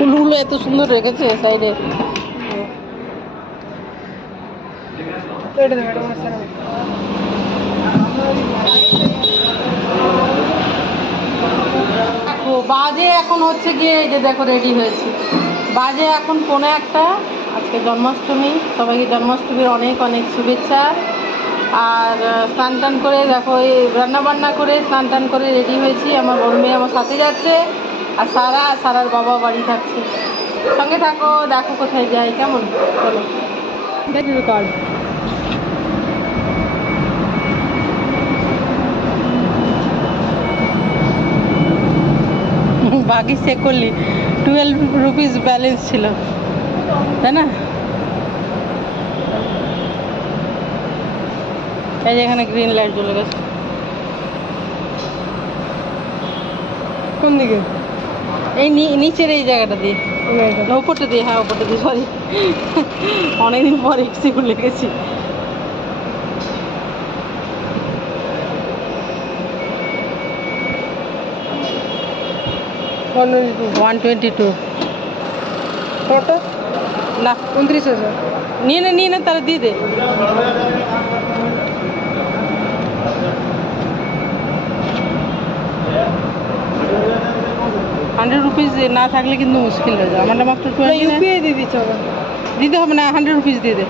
ফুলগুলো এত সুন্দর রেখেছে সাইডে। দেখো বাজে এখন হচ্ছে গিয়ে এই যে দেখো রেডি হয়েছি, বাজে এখন 1:45। আজকে জন্মাষ্টমী, সবাইকে জন্মাষ্টমীর অনেক অনেক শুভেচ্ছা। আর স্নান টান করে দেখো এই রান্নাবান্না করে স্নান টান করে রেডি হয়েছি। আমার বড় মেয়ে আমার সাথে যাচ্ছে, আর সারার বাবা বাড়ি থাকছে। সঙ্গে থাকো, দেখো কোথায় যাই, কেমন? চলো দেখি কার্ড। বাকি চেক করলি 12 রুপিস ব্যালেন্স ছিল, তাই না? এই যে এখানে গ্রিন লাইট জ্বলে গেছে। কোন দিকে? এই নিচের এই জায়গাটা দিয়ে, উপরটা দিয়ে। হ্যাঁ উপরটা দিয়ে, সরি অনেকদিন পর এসে ভুলে গেছি। ওয়ান 122 কত না 29,000 নিয়ে না তারা দিয়ে দে। ₹100 না থাকলে কিন্তু মুশকিল হয়ে যায়। আমারটা মাত্র 20 ইউপিআই দিয়ে দিতে হবে। দিতে হবে না, ₹100 দিয়ে দে।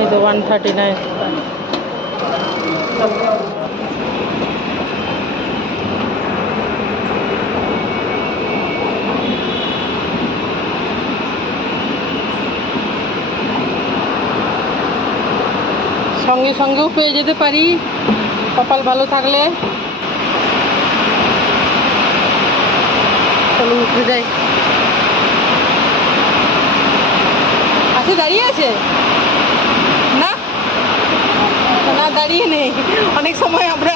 এই তো 139। সঙ্গে সঙ্গেও পেয়ে যেতে পারি কপাল ভালো থাকলে। চলো উঠে যাই। আচ্ছা দাঁড়িয়ে আছে না, না দাঁড়িয়ে নেই। অনেক সময় আমরা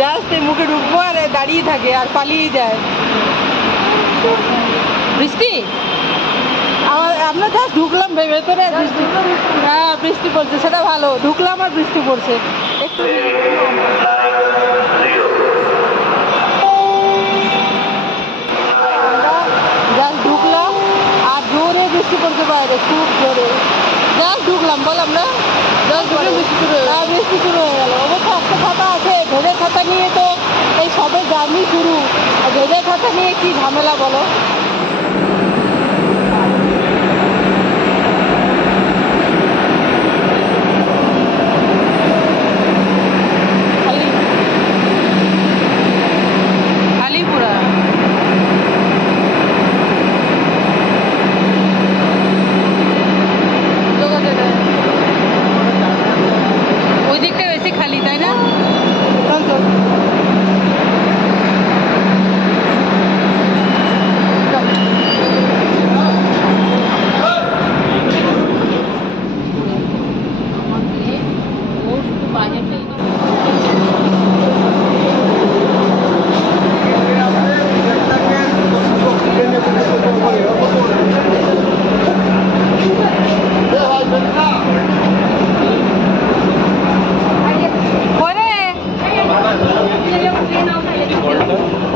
জাস্ট মুখে ঢুকবো আর দাঁড়িয়ে থাকে আর পালিয়ে যায়। বৃষ্টি আমরা জাস্ট ঢুকলাম ভেতরে, হ্যাঁ বৃষ্টি পড়ছে, সেটা ভালো। ঢুকলাম আর বৃষ্টি পড়ছে একটু। জাস্ট ঢুকলাম আর জোরে বৃষ্টি পড়ছে বাইরে, খুব জোরে। জাস্ট ঢুকলাম, বললাম না জাস্ট ঢুকে বৃষ্টি শুরু হয়ে গেল। বৃষ্টি শুরু হয়ে গেল। অবশ্য একটা ছাতা আছে, ভেজা ছাতা নিয়ে তো এই সবে জার্নি শুরু। ভেজা ছাতা নিয়ে কি ঝামেলা বলো। ওই দিকটা বেশি খালি, তাই না?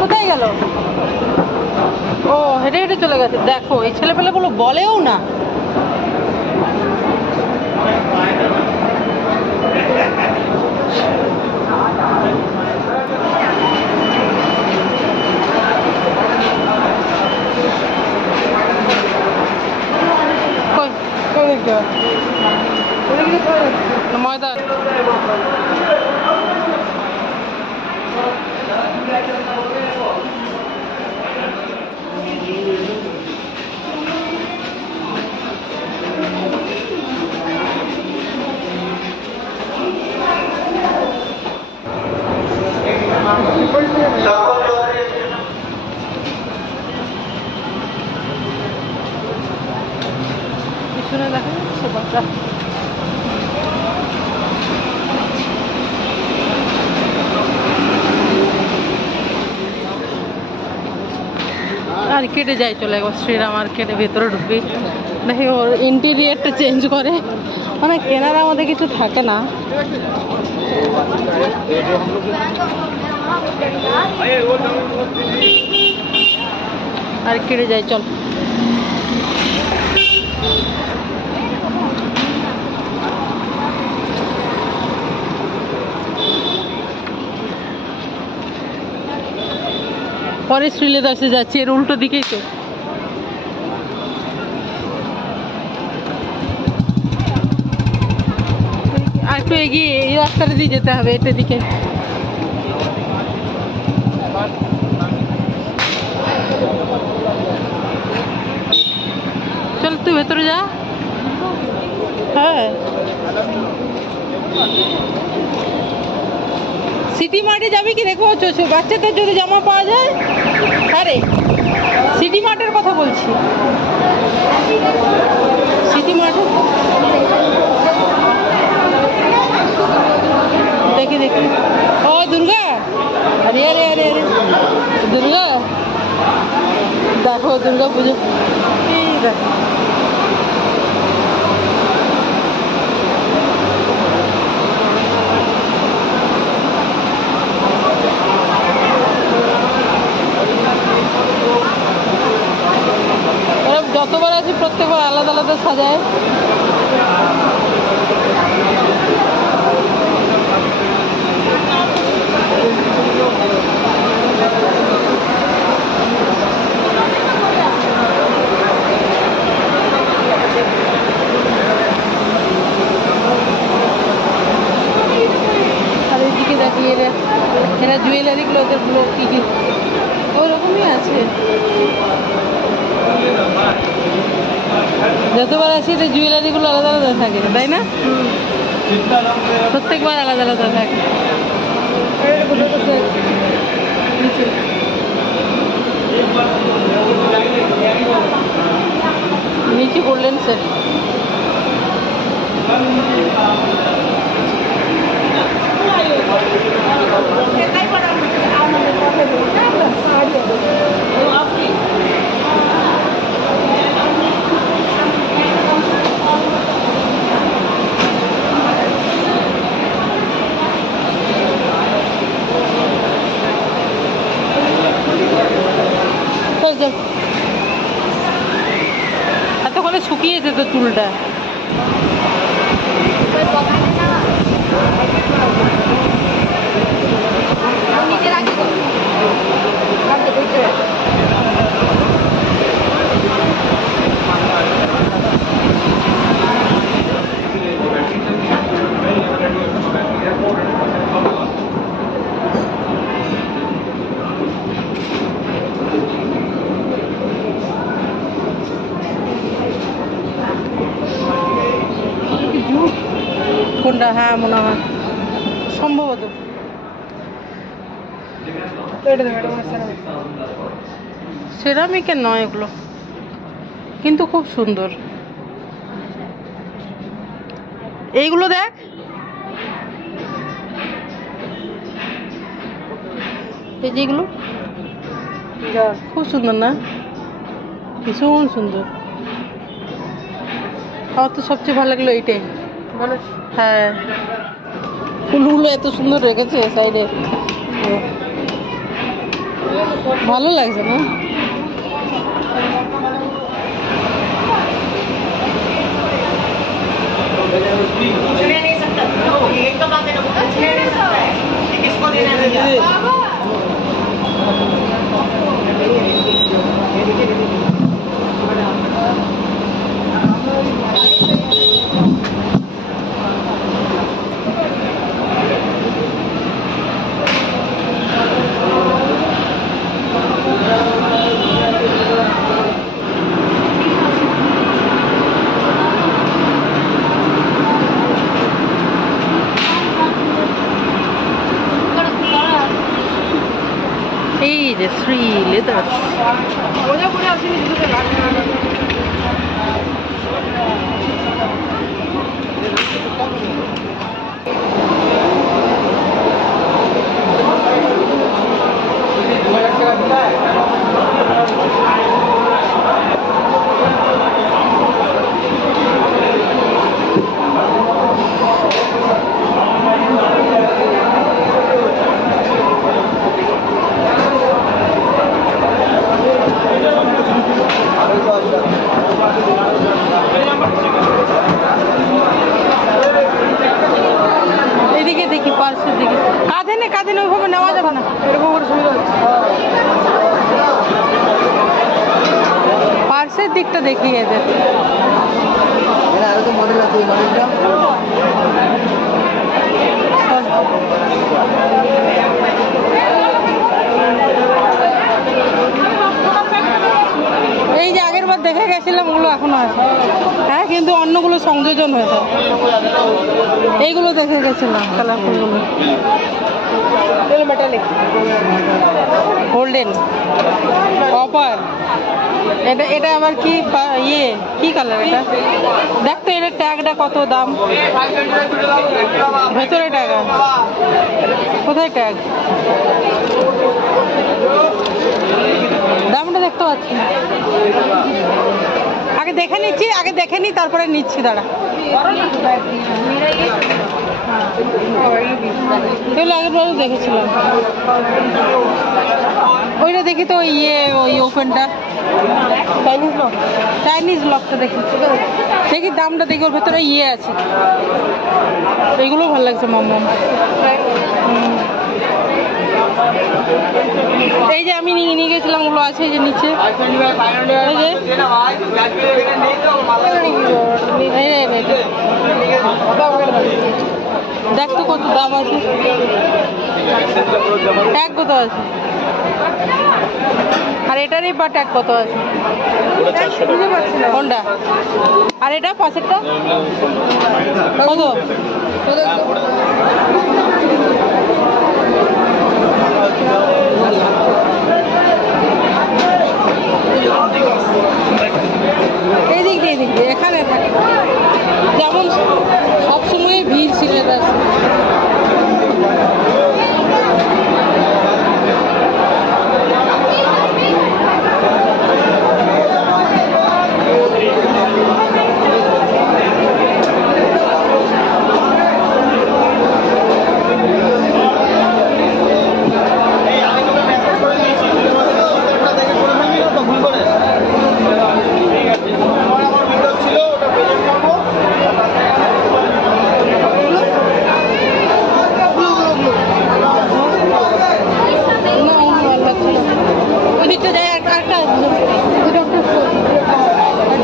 কোথায় গেল? ও হেঁটে হেঁটে চলে গেছে। দেখো এই ছেলেপেলেগুলো বলেও না। ময়দা পিছনে দেখা যাচ্ছে বাচ্চা। মার্কেটে যাই, চলে একবার শ্রীরাম মার্কেটে ভেতরে ঢুকি, দেখি ওর ইন্টেরিয়ারটা চেঞ্জ করে, মানে কেনার আমাদের কিছু থাকে না। মার্কেটে যাই চল। পরে শ্রীলেদার্সে যাচ্ছি, এর উল্টো দিকেই তো। আর একটু এগিয়ে এই রাস্তাটা দিয়ে যেতে হবে, এটা দিকে। চল তুই ভেতরে যা। হ্যাঁ, সিটি মার্টে যাবি কি দেখবো, বাচ্চাদের যদি জামা পাওয়া যায়। আরে সিটি মার্টের কথা বলছি, সিটি মার্টে দেখি দেখি। ও দুর্গা, আরে আরে আরে আরে দুর্গা, দেখো দুর্গা পুজো। এই দেখো যতবার আছি প্রত্যেকবার আলাদা আলাদা সাজায়। আর এইদিকে দেখি এরা জুয়েলারিগুলো, ওদেরগুলো কি কি ওরকমই আছে। যতবার আসি তো জুয়েলারিগুলো আলাদা আলাদা থাকে, তাই না? প্রত্যেকবার আলাদা আলাদা থাকে। নিচে করলেন স্যার। এতক্ষণে শুকিয়েছে তো চুলটা। কোনটা? হ্যাঁ মনে হয় সম্ভবত সেরামিকের নয় এগুলো, কিন্তু খুব সুন্দর। এইগুলো দেখ, এই যেগুলো খুব সুন্দর না? ভীষণ সুন্দর। আমার তো সবচেয়ে ভালো লাগলো এইটাই। হ্যাঁ, ফুলগুলো এত সুন্দর রেখেছে সাইডে, ভালো লাগছে না? এই যে শ্রী লেদার্স। যাবে না, এরকম করে সুবিধা হচ্ছে। পার্সের দিকটা দেখি এদের। আরো তো মডেল আছে, এই মডেলটা এই যে আগের বার দেখে গেছিলাম ওগুলো এখনো আছে। হ্যাঁ, কিন্তু অন্যগুলো সংযোজন হয়েছে। এইগুলো দেখে গেছিলাম কালারফুলগুলো। গোল্ডেন কপার, এটা এটা আবার কি ইয়ে কি কালার এটা? দেখ তো এটার ট্যাগটা কত দাম, ভেতরে ট্যাগ, কোথায় ট্যাগ? দামটা দেখতে পাচ্ছি না, আগে দেখে নিচ্ছি, আগে দেখে নিই তারপরে নিচ্ছি। দাঁড়া, এগুলো আগের বারও দেখেছিলাম। ওইটা দেখি তো, ইয়ে ওই ওপেনটা চাইনিজ লক, চাইনিজ লকটা দেখি, দেখি দামটা দেখি, ওর ভেতরে ইয়ে আছে। এইগুলো ভালো লাগছে মাম্মাম। এই যে আমি নিয়ে গেছিলাম ওগুলো আছে, এই যে নিচে, দেখ তো কত দাম আছে, ট্যাগ কত আছে, আর এটারই বা ট্যাগ কত আছে বুঝতে পারছি না কোনটা। আর এটা পাশেরটা কত? এই দিক দিয়ে এখানে থাকে, যেমন সবসময় ভিড় ছিল।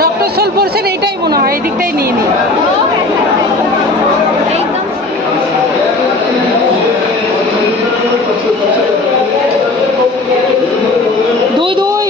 ডক্টর সোল পড়ছেন, এইটাই মনে হয়, এই দিকটাই নিয়ে নিই। দুই দুই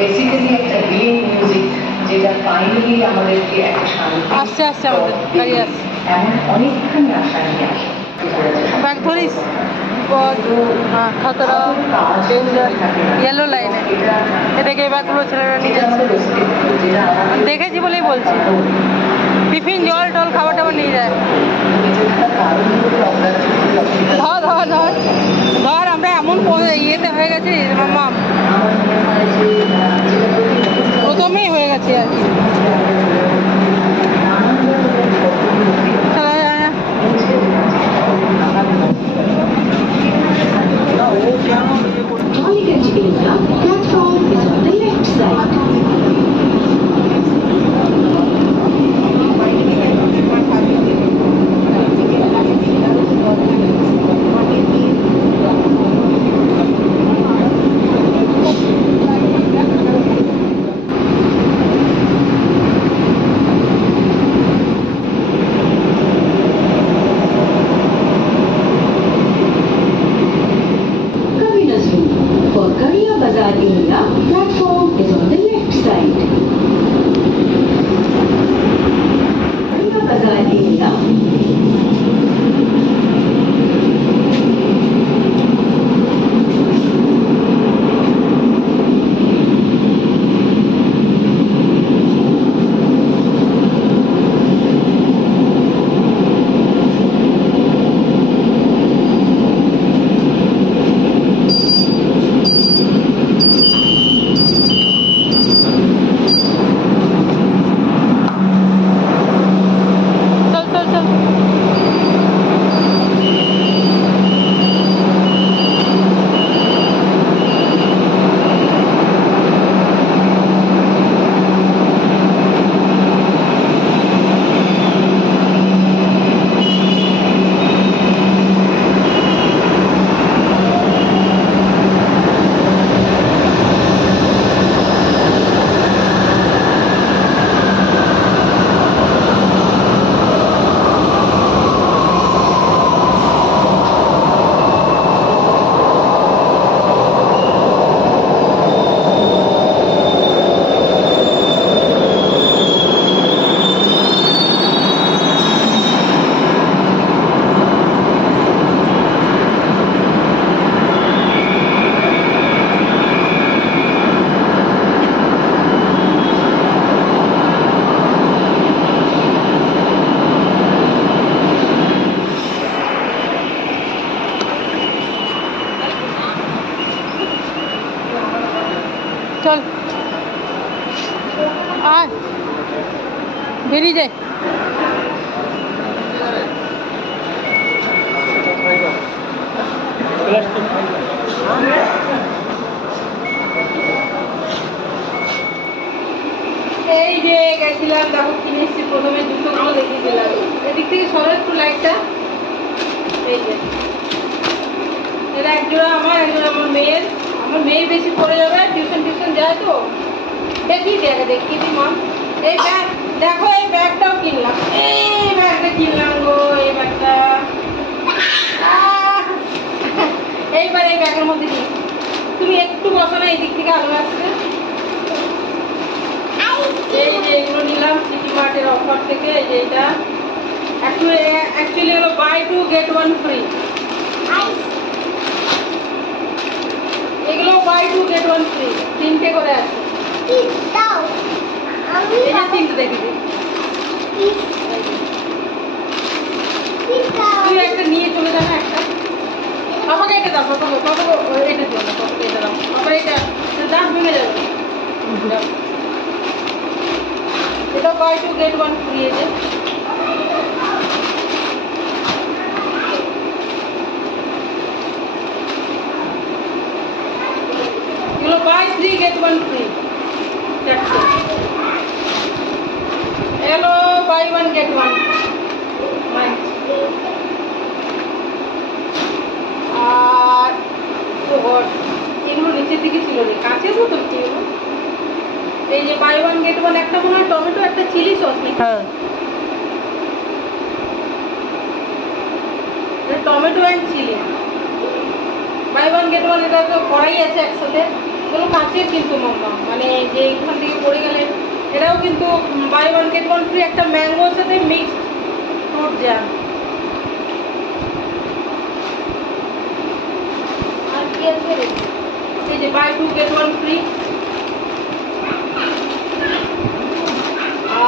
বেসিক্যালি একটা হিলিং মিউজিক, যেটা ফাইনালি আমাদেরকে একটা শান্তি আসছে আসছে আমাদের গাড়ি আসছে। এমন অনেকখানি আশা নিয়ে আসে। ব্যাগ ধরিস, হ্যাঁ খাতরা ডেঞ্জার ইয়েলো লাইনে, এটাকে এই ব্যাগগুলো ছেলেরা নিয়ে যাচ্ছে, দেখেছি বলেই বলছি। টিফিন জল টল খাবার টাবার নিয়ে যায়। ধর ধর ধর ধর, আমরা এমন ইয়েতে হয়ে গেছি মাম্মা, প্রথমেই হয়ে গেছি আর কি। Platform is on the left side. আয় বেরিয়ে যায়। এই যে গেছিলাম, দেখো কিনে এসেছি। প্রথমে জুতোগুলো দেখিয়েছিলাম, এদিক থেকে সরো একটু লাইটটা। এই যে এটা একজোড়া আমার, একজোড়া আমার মেয়ের। আমার মেয়ে বেশি পড়ে যাবে, টিউশন যায় তো। দেখিয়ে দিই মন। এই ব্যাগ দেখো, এই ব্যাগটাও কিনলাম। এই ব্যাগটা কিনলাম গো, এই ব্যাগটা। এইবার এই ব্যাগের মধ্যে কি তুমি একটু বসো না, এই দিক থেকে আলো আসছে। এই যে এগুলো নিলাম সিটি মার্টের অফার থেকে। এই যে এটা অ্যাকচুয়ালি হলো বাই 2 get 1 ফ্রি। এগুলো বাই 2 get 1 ফ্রি, 3টে করে আছে। এই যে 3টে দেখি দিই। তুমি একটা নিয়ে চলে যাবে একটা। আমাকে এটা দাও, কত এটা দিও না, কত এটা দাও। আবার এটা দাম ভেঙে যাবে। এটা বাই 2 get 1 ফ্রি। এই যে এগুলো বাই 3 get 1 ফ্রি। এলো বাই 1 get 1। আর এগুলো নিচের দিকে ছিল রে, কাঁচের বোতল কি এগুলো? এই যে বাই 1 get 1, একটা মনে হয় টমেটো, একটা চিলি সস। হ্যাঁ, tomato and chilli buy 1 get 1। এটা তো করাই আছে একসাথে। এগুলো কাঁচের কিন্তু মম্মা, মানে যে এখান থেকে পড়ে গেলে এটাও কিন্তু বাই 1 get 1 ফ্রি। একটা ম্যাঙ্গোর সাথে মিক্সড ফ্রুট জ্যাম। আর কি আছে? এই যে বাই 2 get 1 ফ্রি।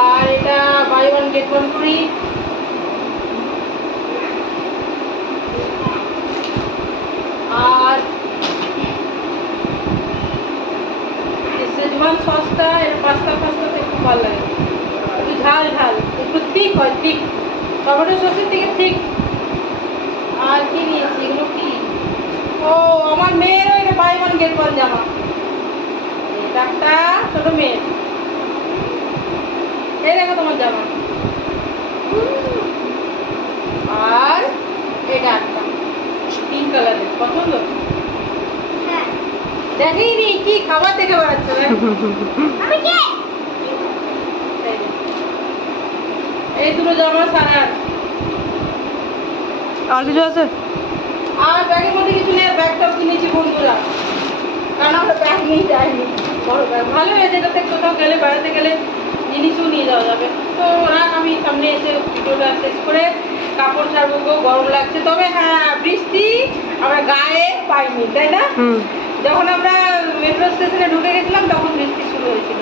আর এটা বাই 1 get 1 ফ্রি। আর শেজওয়ান সসটা, এর পাস্তা ফাস্তাতে খুব ভালো লাগে, একটু ঝাল একটু ঠিক হয়, ঠিক টমেটো সসের থেকে ঠিক। আর কি নিয়েছি? এগুলো কি? ও আমার মেয়েরও এটা বাই 1 get 1 জামা। এটা একটা ছোট মেয়ের। এই দেখো তোমার জামা। আর এটা একটা পিঙ্ক কালারের, পছন্দ? দেখিনি কি খাবার দেখে বেড়াচ্ছে। এই দুটো জামা সারা। আর কিছু আছে? আর ব্যাগের মধ্যে কিছু নেই। ব্যাগটাও কিনেছি বন্ধুরা, কারণ আমরা ব্যাগ নিয়ে যাইনি। বড় ব্যাগ ভালো হয়েছে, এটাতে কোথাও গেলে, বেড়াতে গেলে জিনিসও নিয়ে যাওয়া যাবে। তো রাখ, আমি সামনে এসে ভিডিওটা শেষ করে কাপড় ছাড়বো গো, গরম লাগছে। তবে হ্যাঁ, বৃষ্টি আমরা গায়ে পাইনি, তাই না? যখন আমরা মেট্রো স্টেশনে ঢুকে গেছিলাম তখন বৃষ্টি শুরু হয়েছিল।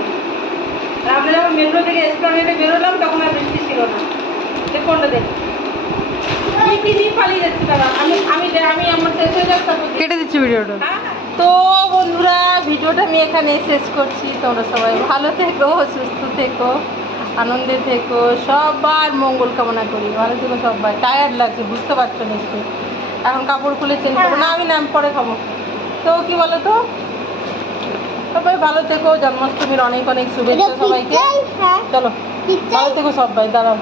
আর আমরা যখন মেট্রো থেকে এসপ্লানেডে বেরোলাম তখন আর বৃষ্টি ছিল না। কোনটা দেখ কি নিয়ে পালিয়ে যাচ্ছে তারা। আমি আমার শেষ হয়ে যাচ্ছে, কেটে দিচ্ছি ভিডিওটা। তো বন্ধুরা, ভিডিওটা আমি এখানে শেষ করছি। তোমরা সবাই ভালো থেকো, সুস্থ থেকো, আনন্দে থেকো, সবার মঙ্গল কামনা করি। ভালো থেকো সবাই। টায়ার্ড লাগছে, বুঝতে পারছো নিশ্চয়ই। এখন কাপড় খুলে চেঞ্জ করবো না, আমি নাম পরে খাবো। তো কি বলো তো, সবাই ভালো থেকো। জন্মাষ্টমীর অনেক অনেক শুভেচ্ছা সবাইকে। চলো ভালো থেকো সবাই। দাঁড়াও।